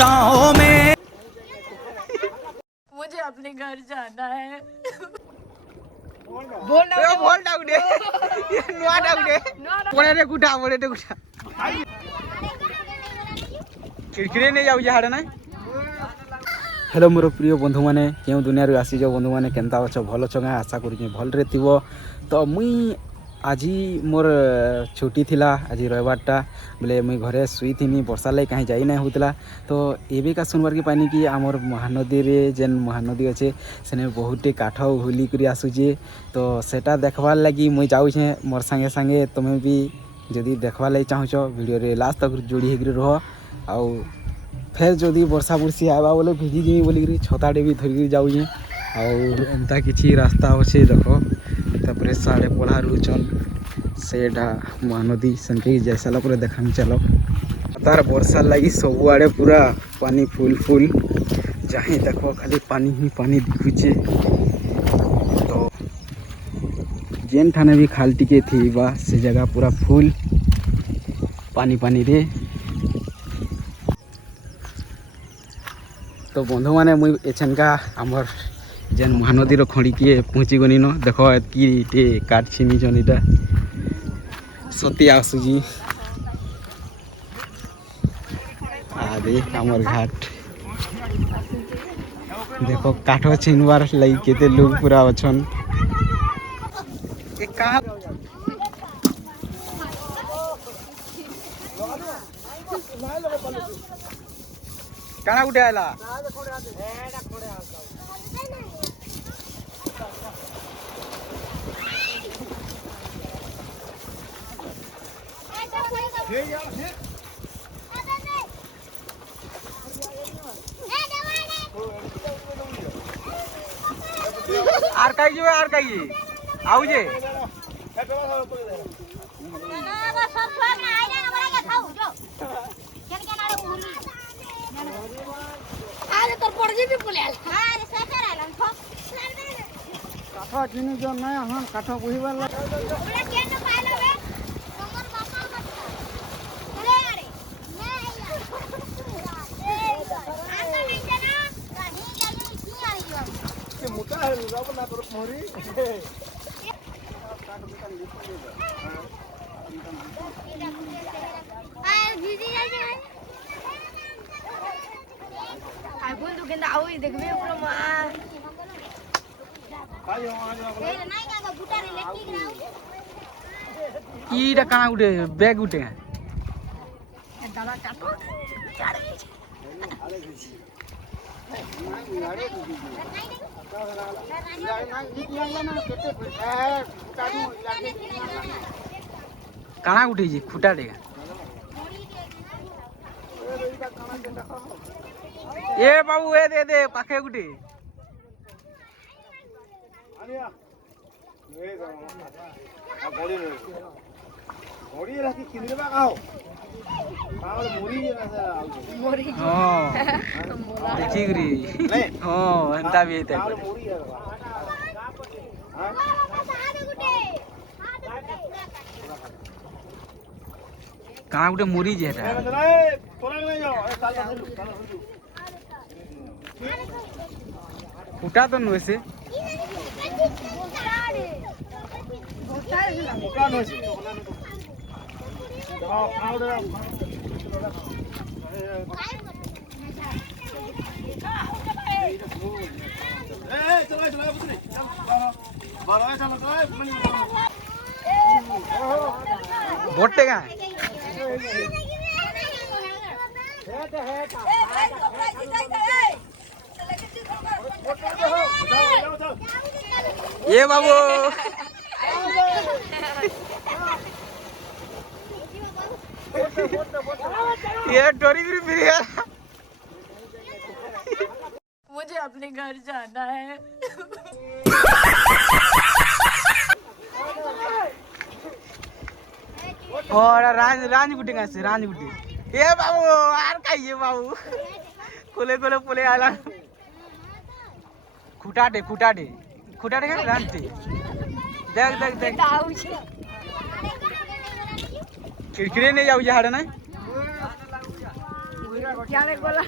छाओं में। मुझे अपने घर जाना है। बोल डाउडे ये नुआ डाउडे पड़े रे गुटा खिड़खिड़े नहीं जाऊ हाड़े ना। हेलो मोर प्रिय बंधु मैंने क्यों दुनिया आसीज बंधु मैंने केन्ता अछ भल अछ गाँ आशा करुँ भलरे थी। तो मुई आज मोर छुट्टी थिला आज रविवारटा बोले मुई घरे शुई थी वर्षा लगे कहीं जाई ना होता। तो एबिका सुनबार के पानी कि आमर महानदी रे जेन महानदी अच्छे सेने बहुटे काठ हुली कर आसूचे। तो सेटा देखबार लगी मुई जाऊे मोर संगे संगे तुम्हें भी जदि देखबार लगी चाहूच वीडियो रे लास्ट तक जोड़ी होकर रह। आउ फिर जदि वर्षा बुर्षी आवा बोले भिजी जिमी बोलिकी छताटे भी धरिकी जाऊे। आमता कि रास्ता अच्छे देख तापर साढ़े पढ़ा रुचन सेटा महानदी सेनके जाई सारा पर देखा चलो। तार वर्षा लगी सबुआड़े पूरा पानी फुल फुल जहाँ देख खाली पानी ही पानी दिखुचे। तो जेन ठाने भी खाल टिके थी बा से जगह पूरा फुल पानी पानी रे। तो बंधु मैंने मुई एछनका आमर जेन महानदी खड़ी किए पहुँची गनी न देख एतकी काट छिनीचन इटा सती आसूजी आदि आमर घाट देख काठ छिनवार लगी केते लोग पूरा अछन। काना गुटे आला आर काई आउ जे काठ जिनी जो ना हम काठ बुहिबार मोटा है ना पर मोरी आई बोल तू केंदा आउ देखबे पूरा मार ए नहीं का बुटा रे लेटी ग्राउ ईटा काना गुटे बैग गुटे दादा काटो काना गुटे जी खुटा दे ए बाबू ए दे पाखे गुटे हेन्ता भी कहाँ गुटे मुरी जे फुटा तो नुहे से बोटे का ये बाबू ये डोरी भी मिल गया। मुझे अपने घर जाना है। और रांझ गुटी का से रांझ गुटी ये बाबू आर का ये बाबू कोले कोले पोले आला खुटाटे का रांझ देख खिड़खिड़े नहीं जाऊ हाड़े ना क्या बोला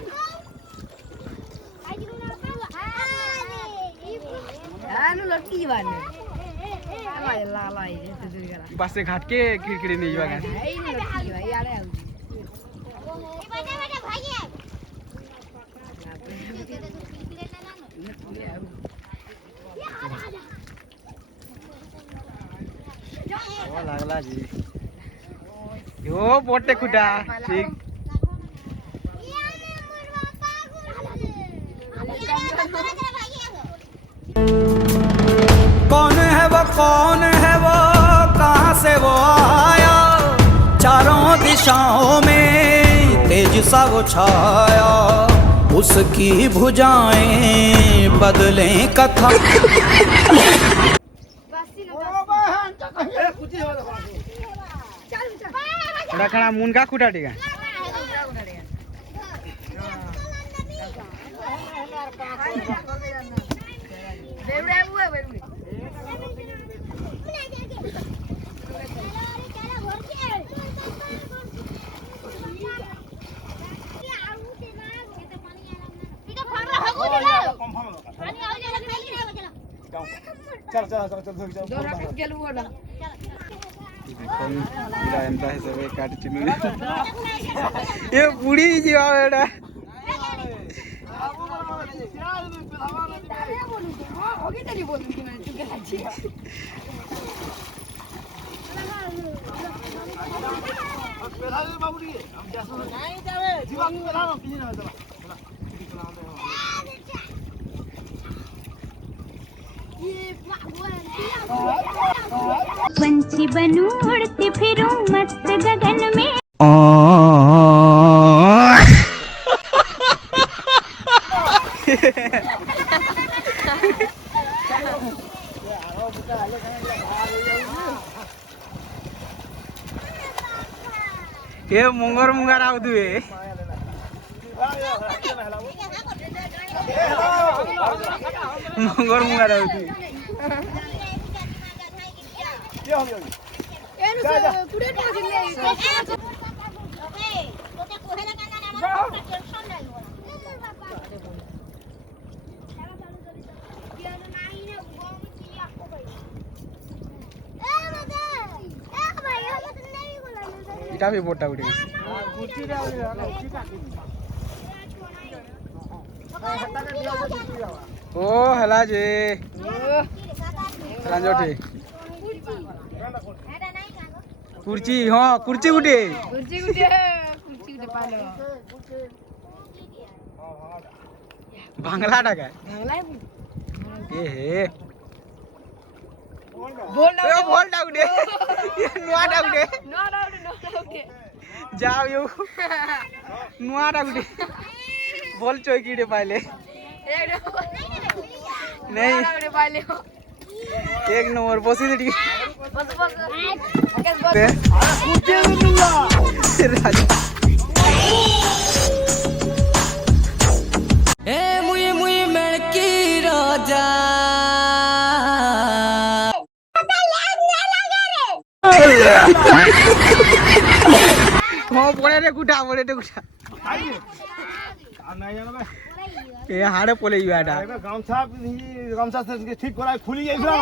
लड़की बाने ला ला बस से घाट के खिड़खिड़ी नहीं जाएगा लागला जी यो बोटे खुटा ठीक कौन है वो कहाँ से वो आया चारों दिशाओं में तेज सा वो छाया उसकी भुजाएं बदलें कथा रखना मुनगा खुटा ठीक है ये बुढ़ी जी बेटा पंछी बनूं उड़ती फिरूं मस्त गगन में ये मुंगर आउ दुए मुंगर आउ दुए इटा भी बोटा उड़ी ओ हला जे रांजोटे कुर्ची हां कुर्ची गुटे पालो बांग्ला टाका ए हे बोल डाउडे ये नुआ डाउडे जाओ यो नुआ डाउडे बोल चौकीडे पाले नहीं एक नंबर बसी दे ए मुई मुई मेड़की रोजा पड़े रे गुटा ये हाड़े पोले बेटा गामछा से ठीक करा खुली जाइला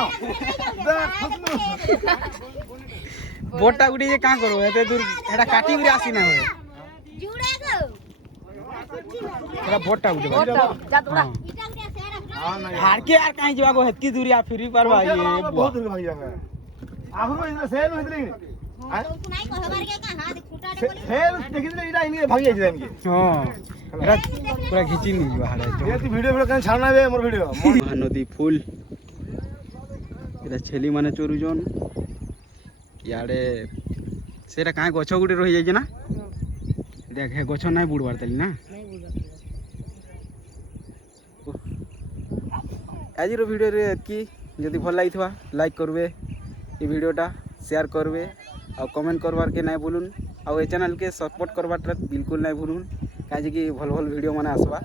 बोटा गुडी ये का करो एते दूर एटा काटी गुडी आसी ना होय जुड़े गो एटा बोटा गुडी जा तोड़ा हार के यार काई जवा गो हेतकी दूरी आ फिरी परवा ये बहुत दूर भाई जागा आखरो इने सेल होइतले तुमको नहीं कहबार के का हाथ खुटा रे सेल देखिले इडा इने भाग जाई इनके हां पूरा घिची नहीं जो हाड़े ये तू वीडियो कन छाड़ना बे मोर वीडियो नदी फुल एटा छेली माने चोरुजन याडे सेटा काहे गछ गुडी रहि जाय ना देख हे गछ नाही बुडवार तली ना नहीं बुझा आज वीडियो रे की जदि भल लागिथवा लाइक करबे ये वीडियोटा शेयर करबे आ कमेंट करबार के नहीं भूलुन आ चैनल के सपोर्ट करबार बिल्कुल नहीं भूलुन काहे कि भल भल वीडियो माने आसबा।